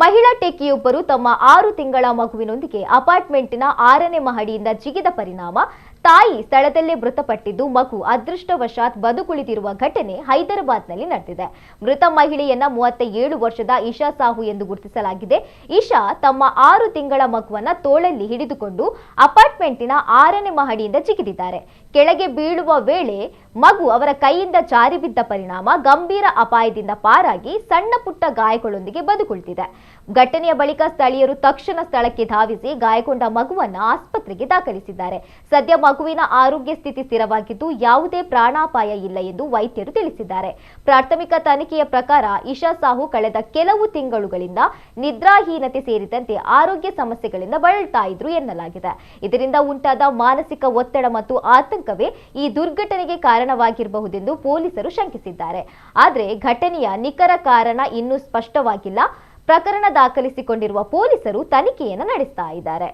ಮಹಿಳಾ ಟೆಕ್ಕಿಯೊಬ್ಬರು ತಮ್ಮ 6 ತಿಂಗಳ ಮಗುವಿನೊಂದಿಗೆ ಅಪಾರ್ಟ್ಮೆಂಟಿನ 6ನೇ ಮಹಡಿಯಿಂದ ಜಿಗಿದ ಪರಿಣಾಮ ತಾಯಿ ಸ್ಥಳದಲ್ಲೇ ಮೃತಪಟ್ಟಿದ್ದು, ಮಗು ಅದೃಷ್ಟವಶಾತ್ ಬದುಕುಳಿದಿರುವ ಘಟನೆ ಹೈದರಾಬಾದ್ನಲ್ಲಿ ನಡೆದಿದೆ. ಮೃತ ಮಹಿಳೆಯನ್ನ 37 ವರ್ಷದ ಇಶಾ ಸಾಹು ಎಂದು ಗುರುತಿಸಲಾಗಿದೆ. ಇಶಾ ತಮ್ಮ 6 ತಿಂಗಳ ಮಗುವನ್ನ ತೋಳಲ್ಲಿ ಹಿಡಿದುಕೊಂಡು ಅಪಾರ್ಟ್ಮೆಂಟಿನ 6ನೇ ಮಹಡಿಯಿಂದ ಜಿಗಿದಿದ್ದಾರೆ. ಕೆಳಗೆ ಬೀಳುವ ವೇಳೆ ಮಗು ಅವರ ಕೈಯಿಂದ ಜಾರಿ ಬಿದ್ದ ಪರಿಣಾಮ ಗಂಭೀರ ಅಪಾಯದಿಂದ ಪಾರಾಗಿ ಸಣ್ಣ ಪುಟ್ಟ ಗಾಯಗಳೊಂದಿಗೆ ಬದುಕುಳಿದಿದೆ. ಘಟನೆಯ ಬಳಿಕ ಸ್ಥಳೀಯರು ತಕ್ಷಣ ಸ್ಥಳಕ್ಕೆ ಧಾವಿಸಿ ಗಾಯಗೊಂಡ ಮಗುವನ್ನ ಆಸ್ಪತ್ರೆಗೆ ದಾಖಲಿಸಿದ್ದಾರೆ. ಸದ್ಯ ಮಗುವಿನ ಆರೋಗ್ಯ ಸ್ಥಿತಿ ಸ್ಥಿರವಾಗಿದ್ದು ಯಾವುದೇ ಪ್ರಾಣಾಪಾಯ ಇಲ್ಲ ಎಂದು ವೈದ್ಯರು ತಿಳಿಸಿದ್ದಾರೆ. ಪ್ರಾಥಮಿಕ ತನಿಖೆಯ ಪ್ರಕಾರ ಇಶಾ ಸಾಹು ಕಳೆದ ಕೆಲವು ತಿಂಗಳುಗಳಿಂದ ನಿದ್ರಾಹೀನತೆ ಸೇರಿದಂತೆ ಆರೋಗ್ಯ ಸಮಸ್ಯೆಗಳಿಂದ ಬಳಲ್ತಾ ಇದ್ರು ಎನ್ನಲಾಗಿದೆ. ಇದರಿಂದ ಉಂಟಾದ ಮಾನಸಿಕ ಒತ್ತಡ ಮತ್ತು ಆತಂಕವೇ ಈ ದುರ್ಘಟನೆಗೆ ಕಾರಣವಾಗಿರಬಹುದೆಂದು ಪೊಲೀಸರು ಶಂಕಿಸಿದ್ದಾರೆ. ಆದರೆ ಘಟನೆಯ ನಿಖರ ಕಾರಣ ಇನ್ನೂ ಸ್ಪಷ್ಟವಾಗಿಲ್ಲ. ಪ್ರಕರಣ ದಾಖಲಿಸಿಕೊಂಡಿರುವ ಪೊಲೀಸರು ತನಿಖೆಯನ್ನು ನಡೆಸ್ತಾ ಇದ್ದಾರೆ.